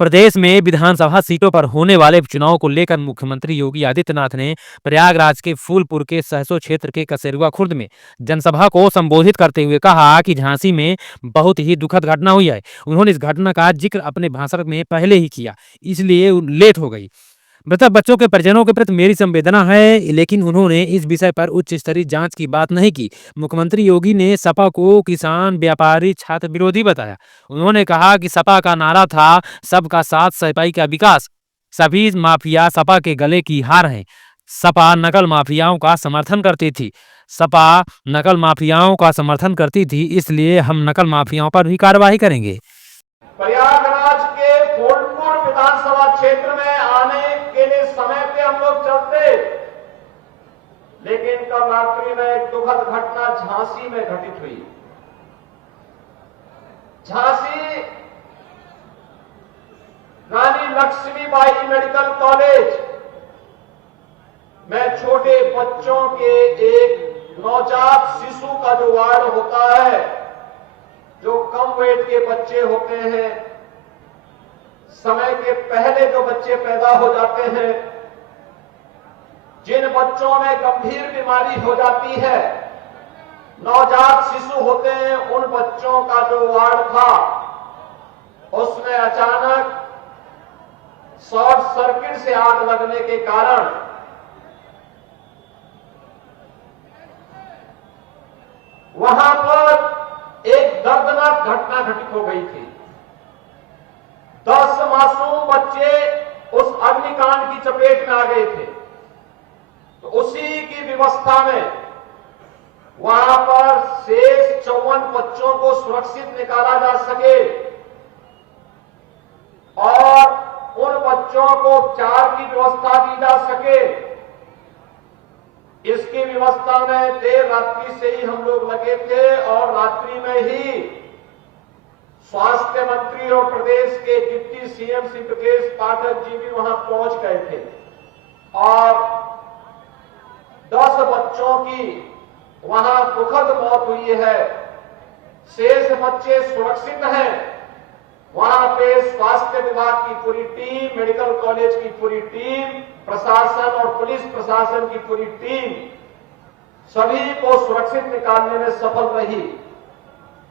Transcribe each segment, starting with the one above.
प्रदेश में विधानसभा सीटों पर होने वाले चुनाव को लेकर मुख्यमंत्री योगी आदित्यनाथ ने प्रयागराज के फूलपुर के सहसो क्षेत्र के कसेरुआ खुर्द में जनसभा को संबोधित करते हुए कहा कि झांसी में बहुत ही दुखद घटना हुई है। उन्होंने इस घटना का जिक्र अपने भाषण में पहले ही किया, इसलिए लेट हो गई। मृतक बच्चों के परिजनों के प्रति मेरी संवेदना है, लेकिन उन्होंने इस विषय पर उच्च स्तरीय जांच की बात नहीं की। मुख्यमंत्री योगी ने सपा को किसान, व्यापारी, छात्र विरोधी बताया। उन्होंने कहा कि सपा का नारा था सबका साथ, सफाई का विकास। सभी माफिया सपा के गले की हार हैं। सपा नकल माफियाओं का समर्थन करती थी। सपा नकल माफियाओं का समर्थन करती थी, इसलिए हम नकल माफियाओं पर भी कार्रवाई करेंगे। प्रयागराज के फूलपुर विधानसभा क्षेत्र में आने के लिए समय पे हम लोग चलते, लेकिन कल रात्रि में एक दुखद घटना झांसी में घटित हुई। झांसी रानी लक्ष्मीबाई मेडिकल कॉलेज में छोटे बच्चों के एक नवजात शिशु का जो वार्ड होता है, जो कम वेट के बच्चे होते हैं, समय के पहले जो बच्चे पैदा हो जाते हैं, जिन बच्चों में गंभीर बीमारी हो जाती है, नवजात शिशु होते हैं, उन बच्चों का जो वार्ड था, उसमें अचानक शॉर्ट सर्किट से आग लगने के कारण वहां पर एक दर्दनाक घटना घटित हो गई थी। 10 मासूम बच्चे उस अग्निकांड की चपेट में आ गए थे। तो उसी की व्यवस्था में वहां पर शेष 54 बच्चों को सुरक्षित निकाला जा सके और उन बच्चों को उपचार की व्यवस्था दी जा सके, इसकी व्यवस्था में देर रात्रि से ही हम लोग लगे थे और रात्रि में ही स्वास्थ्य मंत्री और प्रदेश के डिप्टी सीएम श्री ब्रजेश पाठक जी भी वहां पहुंच गए थे और 10 बच्चों की वहां दुखद मौत हुई है। शेष बच्चे सुरक्षित हैं। वहां पे स्वास्थ्य विभाग की पूरी टीम, मेडिकल कॉलेज की पूरी टीम, प्रशासन और पुलिस प्रशासन की पूरी टीम सभी को सुरक्षित निकालने में सफल रही।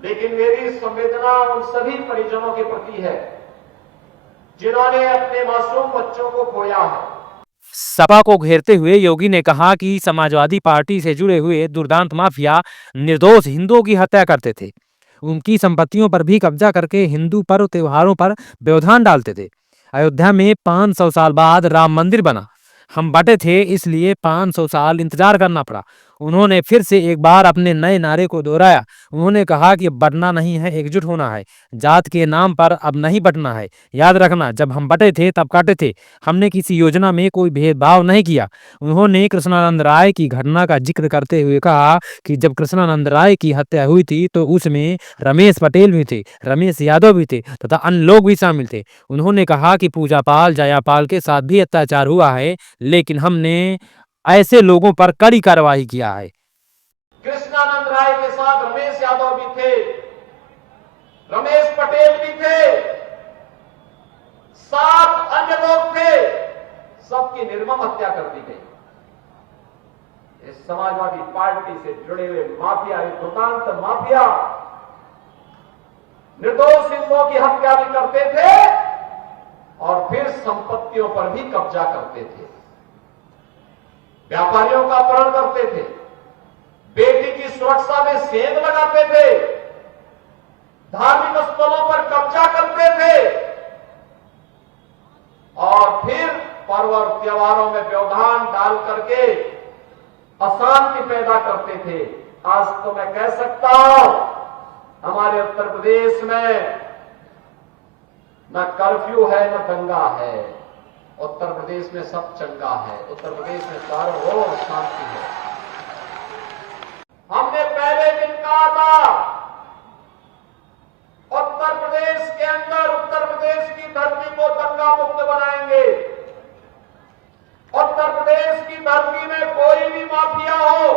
लेकिन मेरी संवेदना उन सभी परिजनों के प्रति है जिन्होंने अपने मासूम बच्चों को खोया है। सपा को घेरते हुए योगी ने कहा कि समाजवादी पार्टी से जुड़े हुए दुर्दांत माफिया निर्दोष हिंदुओं की हत्या करते थे। उनकी संपत्तियों पर भी कब्जा करके हिंदू पर्व त्योहारों पर व्यवधान डालते थे। अयोध्या में 500 साल बाद राम मंदिर बना। हम बटे थे, इसलिए 500 साल इंतजार करना पड़ा। उन्होंने फिर से एक बार अपने नए नारे को दोहराया। उन्होंने कहा कि बटना नहीं है, एकजुट होना है। जात के नाम पर अब नहीं बटना है। याद रखना, जब हम बटे थे तब काटे थे। हमने किसी योजना में कोई भेदभाव नहीं किया। उन्होंने कृष्णानंद राय की घटना का जिक्र करते हुए कहा कि जब कृष्णानंद राय की हत्या हुई थी तो उसमें रमेश पटेल भी थे, रमेश यादव भी थे तथा अन्य लोग भी शामिल थे। उन्होंने कहा कि पूजा पाल, जया पाल के साथ भी अत्याचार हुआ है, लेकिन हमने ऐसे लोगों पर कड़ी कार्रवाई किया है। कृष्णानंद राय के साथ रमेश यादव भी थे, रमेश पटेल भी थे, 7 अन्य लोग थे, सबकी निर्मम हत्या कर दी गई। इस समाजवादी पार्टी से जुड़े हुए माफिया, दुर्दांत माफिया निर्दोष हिंदुओं की हत्या भी करते थे और फिर संपत्तियों पर भी कब्जा करते थे। व्यापारियों का अपहरण करते थे, बेटी की सुरक्षा में सेंध लगाते थे, धार्मिक स्थलों पर कब्जा करते थे और फिर पर्व और त्योहारों में व्यवधान डाल करके अशांति पैदा करते थे। आज तो मैं कह सकता हूं हमारे उत्तर प्रदेश में न कर्फ्यू है न दंगा है। उत्तर प्रदेश में सब चंगा है। उत्तर प्रदेश में चारों ओर शांति है। हमने पहले दिन कहा था उत्तर प्रदेश के अंदर, उत्तर प्रदेश की धरती को दंगा मुक्त बनाएंगे। उत्तर प्रदेश की धरती में कोई भी माफिया हो,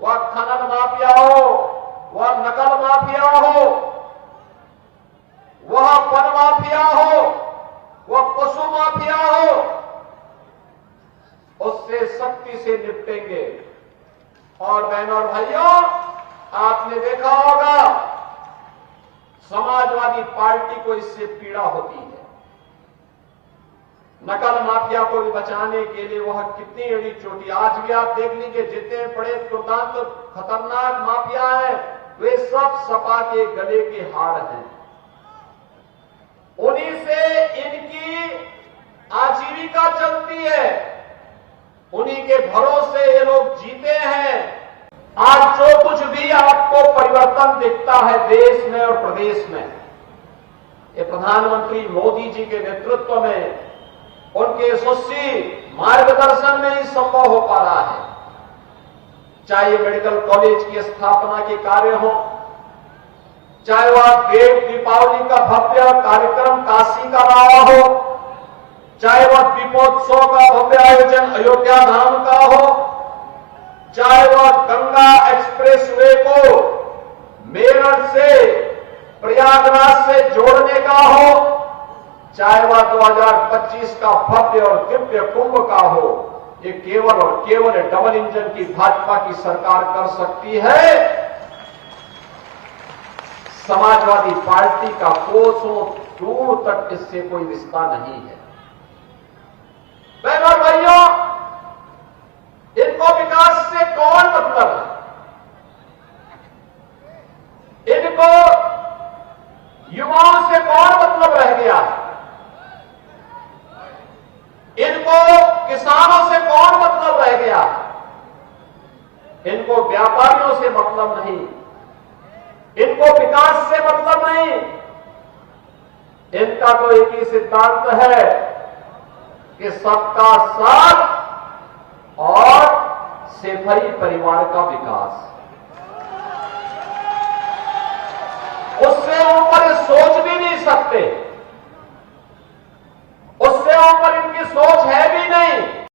वह खनन माफिया हो, वह नकल माफिया हो, वह वन माफिया निपटेंगे। और बहनों और भाइयों, आपने देखा होगा समाजवादी पार्टी को इससे पीड़ा होती है। नकल माफिया को भी बचाने के लिए वह कितनी एड़ी चोटी, आज भी आप देख लीजिए जितने बड़े दुर्दांत खतरनाक माफिया हैं वे सब सपा के गले के हार हैं। उन्हीं से इनकी आजीविका चलती है, उन्हीं के भरोसे ये लोग जीते हैं। आज जो कुछ भी आपको परिवर्तन दिखता है देश में और प्रदेश में, ये प्रधानमंत्री मोदी जी के नेतृत्व में, उनके यशस्वी मार्गदर्शन में ही संभव हो पा रहा है। चाहे मेडिकल कॉलेज की स्थापना के कार्य हो, चाहे वह देव दीपावली का भव्य कार्यक्रम काशी का रहा हो, चाहे वह दीपोत्सव का भव्य आयोजन अयोध्या धाम का हो, चाहे वह गंगा एक्सप्रेसवे को मेरठ से प्रयागराज से जोड़ने का हो, चाहे वह 2025 का भव्य और दिव्य कुंभ का हो, ये केवल और केवल डबल इंजन की भाजपा की सरकार कर सकती है। समाजवादी पार्टी का कोसों दूर तक इससे कोई रिश्ता नहीं है। बहनों और भाइयों, इनको विकास से कौन मतलब है? इनको युवाओं से कौन मतलब रह गया है? इनको किसानों से कौन मतलब रह गया है? इनको व्यापारियों से मतलब नहीं, इनको विकास से मतलब नहीं। इनका तो एक ही सिद्धांत है कि सबका साथ और सेफई परिवार का विकास। उससे ऊपर सोच भी नहीं सकते।